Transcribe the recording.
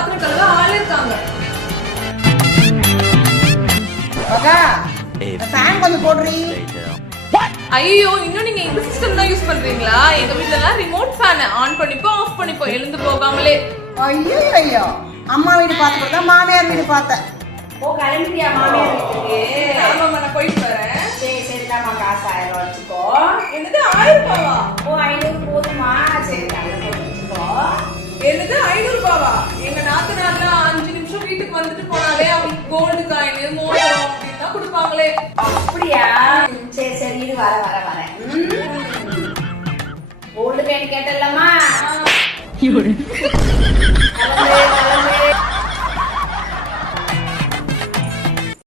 பாத்திரம் கழுவ ஆளே இருக்காங்க. ஃபேன் கொஞ்சம் போடுறீ. ஐயோ, இன்னும் நீங்க இந்த சிஸ்டம் தான் யூஸ் பண்றீங்களா? எங்க வீட்ல எல்லாம் ரிமோட் ஃபேன் ஆன் பண்ணிப்போ ஆஃப் பண்ணிப்போ எழுந்து போகாமலே. ஐயோ ஐயோ, அம்மா வீடு பார்த்துட்டு தான் மாமியார் வீடு பார்த்தேன். ஓ, கிளம்பிட்டியா மாமியார் வீட்டுக்கு? ஆமாம்மா, நான் போயிட்டு வரேன். சரி சரி, தாம்மா காசு 1000 ரூபா வச்சுக்கோ. என்னது 1000 ரூபாவா? ஓ, 500 போதுமா? சரி, 500 வச்சுக்கோ. என்னது 500 ரூபாவா? எங்க நாத்தனார்லாம் 5 நிமிஷம் வீட்டுக்கு வந்துட்டு போனாலே அவங்களுக்கு கோல்டு காயின் மோதிரம் அப்படின்னு தான் கொடுப்பாங்களே. அப்படியா? சரி சரி, இது வரேன். கோல்டு காயின் கேட்டல்லம்மா. கிளம்பு.